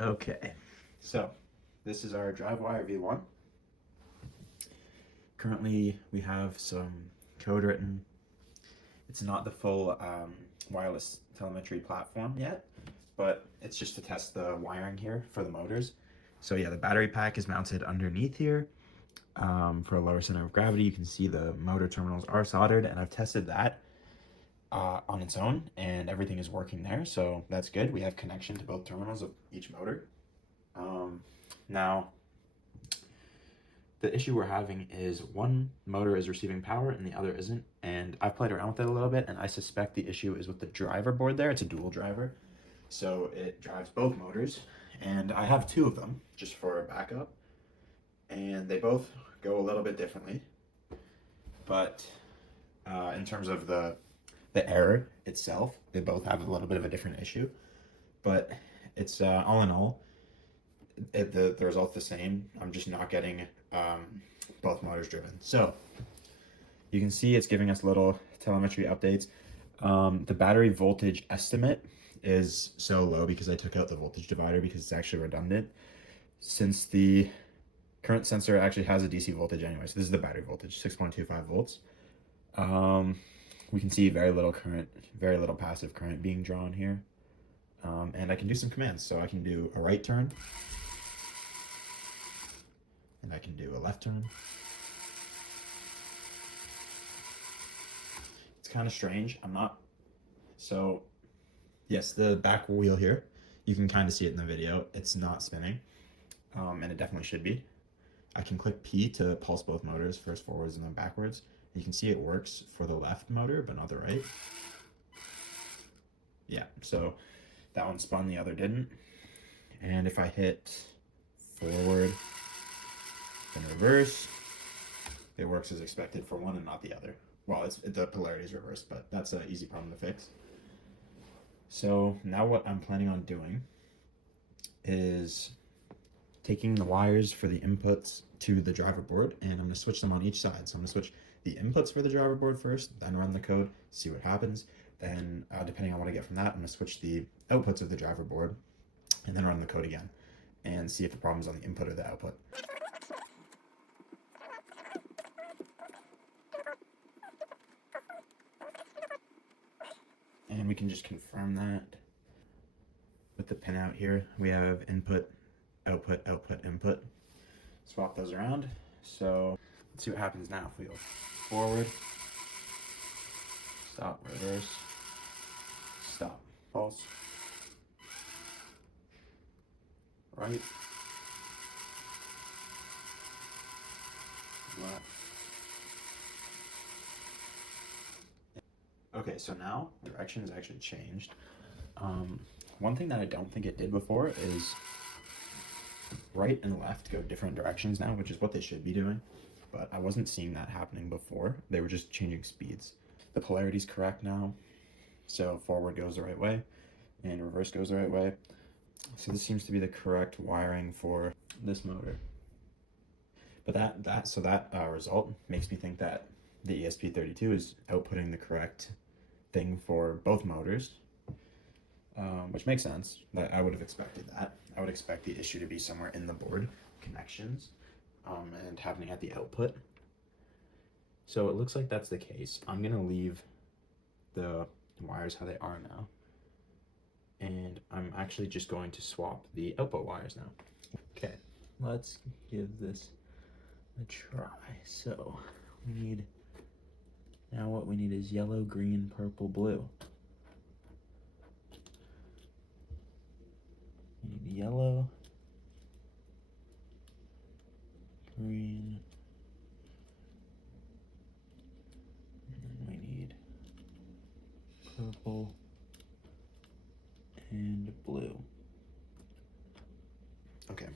Okay, so this is our DriveWire V1. Currently, we have some code written. It's not the full wireless telemetry platform yet, but it's just to test the wiring here for the motors. So yeah, the battery pack is mounted underneath here for a lower center of gravity. You can see the motor terminals are soldered, and I've tested that on its own, and everything is working there, so that's good. We have connection to both terminals of each motor. Now, the issue we're having is one motor is receiving power and the other isn't, and I've played around with it a little bit, and I suspect the issue is with the driver board there. It's a dual driver, so it drives both motors, and I have two of them just for backup, and they both go a little bit differently, but in terms of the error itself, they both have a little bit of a different issue, but it's all in all, the result's the same. I'm just not getting both motors driven. So you can see it's giving us little telemetry updates. The battery voltage estimate is so low because I took out the voltage divider because it's actually redundant. Since the current sensor actually has a DC voltage anyway, so this is the battery voltage, 6.25 volts. We can see very little current, very little passive current being drawn here. And I can do some commands. So I can do a right turn, and I can do a left turn. It's kind of strange. So yes, the back wheel here, you can kind of see it in the video. It's not spinning, and it definitely should be. I can click P to pulse both motors, first forwards and then backwards. You can see it works for the left motor, but not the right. Yeah, so that one spun, the other didn't. And if I hit forward and reverse, it works as expected for one and not the other. Well, the polarity is reversed, but that's an easy problem to fix. So now what I'm planning on doing is taking the wires for the inputs to the driver board, and I'm going to switch them on each side. So I'm going to switch the inputs for the driver board first, then run the code, see what happens. Then, depending on what I get from that, I'm going to switch the outputs of the driver board, and then run the code again, and see if the problem's on the input or the output. And we can just confirm that with the pinout here. We have input, output, output, input. Swap those around. So let's see what happens now. If we go forward, stop, reverse, stop, pulse, right, left. Okay, so now direction has actually changed. One thing that I don't think it did before is right and left go different directions now, which is what they should be doing, but I wasn't seeing that happening before. They were just changing speeds. The polarity's correct now, so forward goes the right way and reverse goes the right way. So this seems to be the correct wiring for this motor. But that result makes me think that the ESP32 is outputting the correct thing for both motors, which makes sense. That I would have expected that. I would expect the issue to be somewhere in the board connections and happening at the output. So it looks like that's the case. I'm gonna leave the wires how they are now, and I'm actually just going to swap the output wires now. Okay, let's give this a try. So what we need is yellow, green, purple, blue. We need yellow, green, and then we need purple and blue. Okay.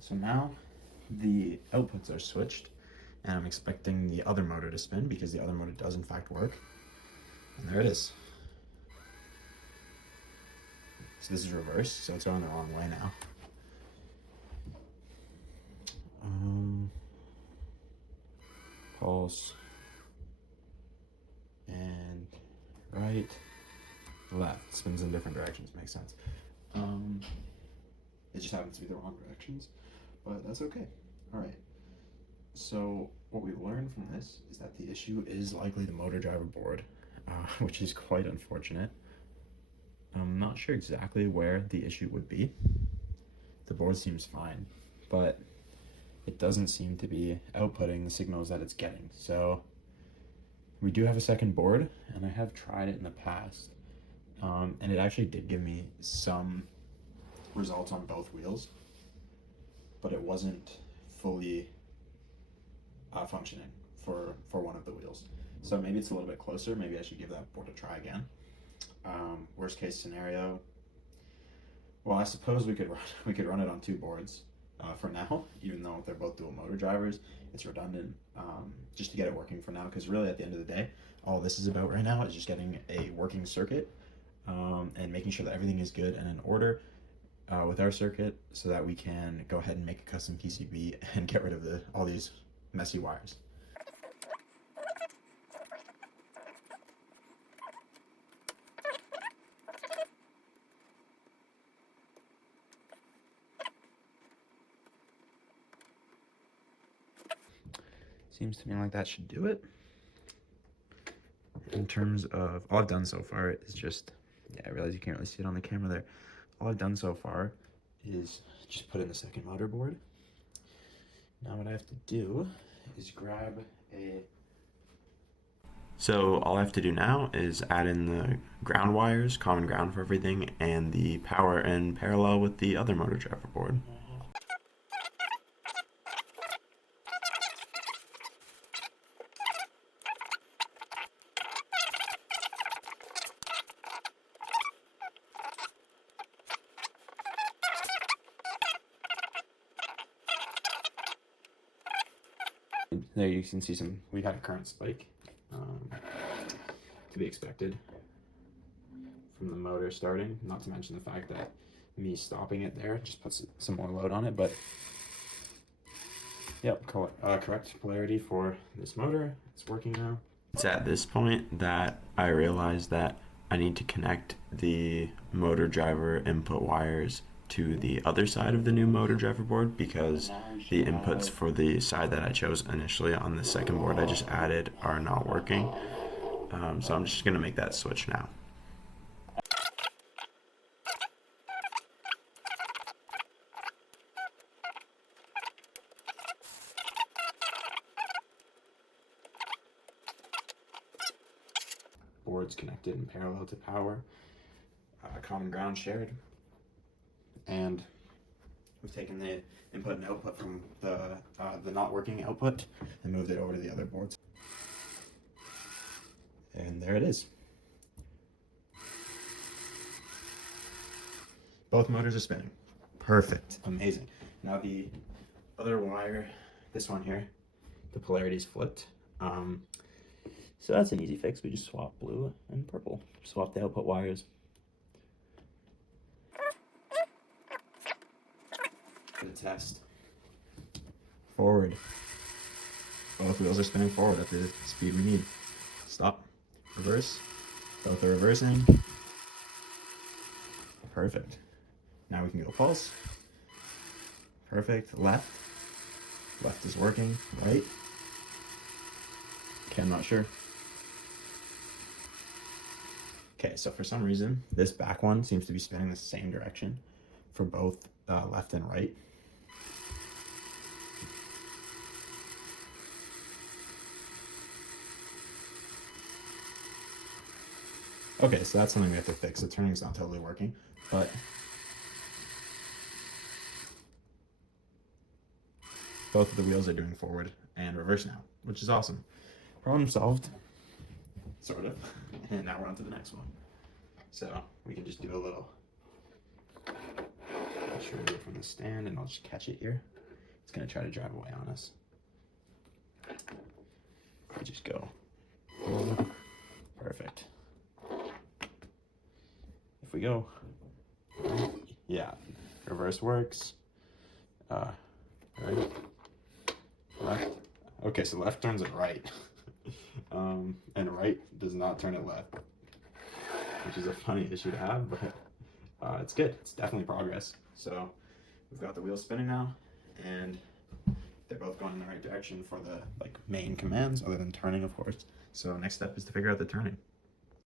So now the outputs are switched, and I'm expecting the other motor to spin because the other motor does in fact work. And there it is. So this is reverse, so it's going the wrong way now. Pulse and right, left, spins in different directions, makes sense. It just happens to be the wrong directions, but that's okay. All right, so what we've learned from this is that the issue is likely the motor driver board, which is quite unfortunate. I'm not sure exactly where the issue would be. The board seems fine, but it doesn't seem to be outputting the signals that it's getting. So we do have a second board, and I have tried it in the past, and it actually did give me some results on both wheels, but it wasn't fully functioning for one of the wheels. So maybe it's a little bit closer. Maybe I should give that board a try again. Worst case scenario, well, I suppose we could run it on two boards for now, even though they're both dual motor drivers. It's redundant, just to get it working for now, because really at the end of the day, all this is about right now is just getting a working circuit and making sure that everything is good and in order with our circuit, so that we can go ahead and make a custom PCB and get rid of all these messy wires. Seems to me like that should do it. In terms of all I've done so far is just, yeah, I realize you can't really see it on the camera there. All I've done so far is just put in the second motor board. Now what I have to do is grab a... So all I have to do now is add in the ground wires, common ground for everything, and the power in parallel with the other motor driver board. There you can see we had a current spike, to be expected from the motor starting, not to mention the fact that me stopping it there just puts some more load on it, but yep, correct polarity for this motor. It's working now. It's at this point that I realized that I need to connect the motor driver input wires to the other side of the new motor driver board, because the inputs for the side that I chose initially on the second board I just added are not working. So I'm just going to make that switch now. Boards connected in parallel to power, common ground shared, and we've taken the input and output from the not working output and moved it over to the other boards. And there it is. Both motors are spinning. Perfect. Amazing. Now the other wire, this one here, the polarity is flipped. So that's an easy fix. We just swap blue and purple. Swap the output wires. For the test. Forward. Both wheels are spinning forward at the speed we need. Stop. Reverse. Both are reversing. Perfect. Now we can go pulse. Perfect. Left. Left is working. Right. Okay, I'm not sure. Okay, so for some reason, this back one seems to be spinning the same direction for both left and right. Okay, so that's something we have to fix. The turning's not totally working, but both of the wheels are doing forward and reverse now, which is awesome. Problem solved, sort of, and now we're on to the next one. So we can just do a little, I'll show you from the stand and I'll just catch it here. It's gonna try to drive away on us. We just go forward. Perfect. If we go, yeah, reverse works. Right, left. Okay, so left turns it right. And right does not turn it left. which is a funny issue to have, but it's good. It's definitely progress. So we've got the wheels spinning now, and they're both going in the right direction for the main commands, other than turning, of course. So next step is to figure out the turning.